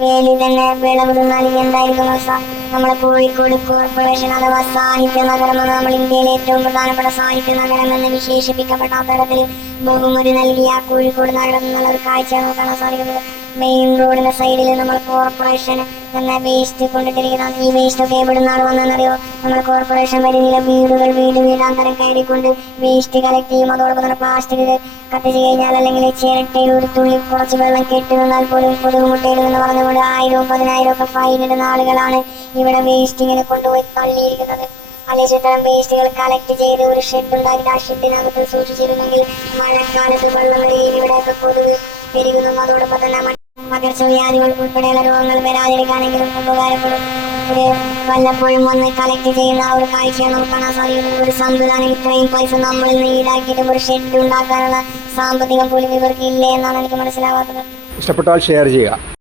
വേലി തന്നെ വിളവ് തിന്നാലും എന്തായിരിക്കും അവസ്ഥ? നമ്മുടെ കോഴിക്കോട് കോർപ്പറേഷൻ അഥവാ സാഹിത്യ നഗരം എന്ന നമ്മൾ ഇന്ത്യയിലെ ഏറ്റവും പ്രധാനപ്പെട്ട സാഹിത്യ നഗരം എന്ന് വിശേഷിപ്പിക്കപ്പെട്ട തരത്തിൽ ബഹുമതി നൽകിയ കോഴിക്കോട് നഗരം എന്നുള്ള ഒരു കാഴ്ചയാണ് കാണാൻ സാധിക്കുന്നത്. മെയിൻ റോഡിന്റെ സൈഡിൽ നമ്മൾ കോർപ്പറേഷൻ എന്ന വേസ്റ്റ് കൊണ്ടിട്ടിരിക്കുന്നത്. ഈ വേസ്റ്റ് ഒക്കെ എവിടുന്നാണ് വന്നതെന്നറിയോ? നമ്മുടെ കോർപ്പറേഷൻ പരിധിയിലെ വീട് വീടാന്തരം കയറിക്കൊണ്ട് വേസ്റ്റ് കളക്ട് ചെയ്യും. അതോടൊപ്പം തന്നെ പ്ലാസ്റ്റിക് കത്തിച്ച് കഴിഞ്ഞാൽ അല്ലെങ്കിൽ ചിരട്ടയിൽ ഒരു തുണി കുറച്ച് വെള്ളം കെട്ടി നിന്നാൽ പോലും കൊതുകുമുട്ടയിൽ എന്ന് പറഞ്ഞുകൊണ്ട് 1000 10,000 ഒക്കെ ഫൈൻ ഇടുന്ന ആളുകളാണ് ഇവിടെ വേസ്റ്റിങ്ങിനെ കൊണ്ടുപോയി തള്ളിയിരിക്കുന്നത്. അല്ലെങ്കിൽ ഇത്തരം വേസ്റ്റുകൾ കളക്ട് ചെയ്ത് ഒരു ഷെഡ് ഉണ്ടാക്കി ആ ഷെഡിനകത്ത് സൂക്ഷിച്ചിരുന്നെങ്കിൽ മഴക്കാലത്ത് വെള്ളം വരികയും ഇവിടെയൊക്കെ കൊതുക് പെരുകുന്നു. അതോടൊപ്പം തന്നെ പകർച്ചവ്യാധികൾ ഉൾപ്പെടെയുള്ള രോഗങ്ങൾ വരാതിരിക്കാനെങ്കിലും ഉപകാരപ്പെടും. ഒരു വല്ലപ്പോഴും വന്ന് കളക്ട് ചെയ്യുന്ന ഒരു കാഴ്ചയാണ് നമുക്ക് കാണാൻ സാധിക്കുന്നത്. ഒരു സംവിധാനം ഇത്രയും പൈസ നമ്മളിൽ നിന്ന് ഈടാക്കിയിട്ട് ഒരു ഷെഡ് ഉണ്ടാക്കാനുള്ള സാമ്പത്തികം പോലും ഇവർക്ക് ഇല്ലേ എന്നാണ് എനിക്ക് മനസ്സിലാവാത്തത്. ഇഷ്ടപ്പെട്ടാൽ ഷെയർ ചെയ്യുക.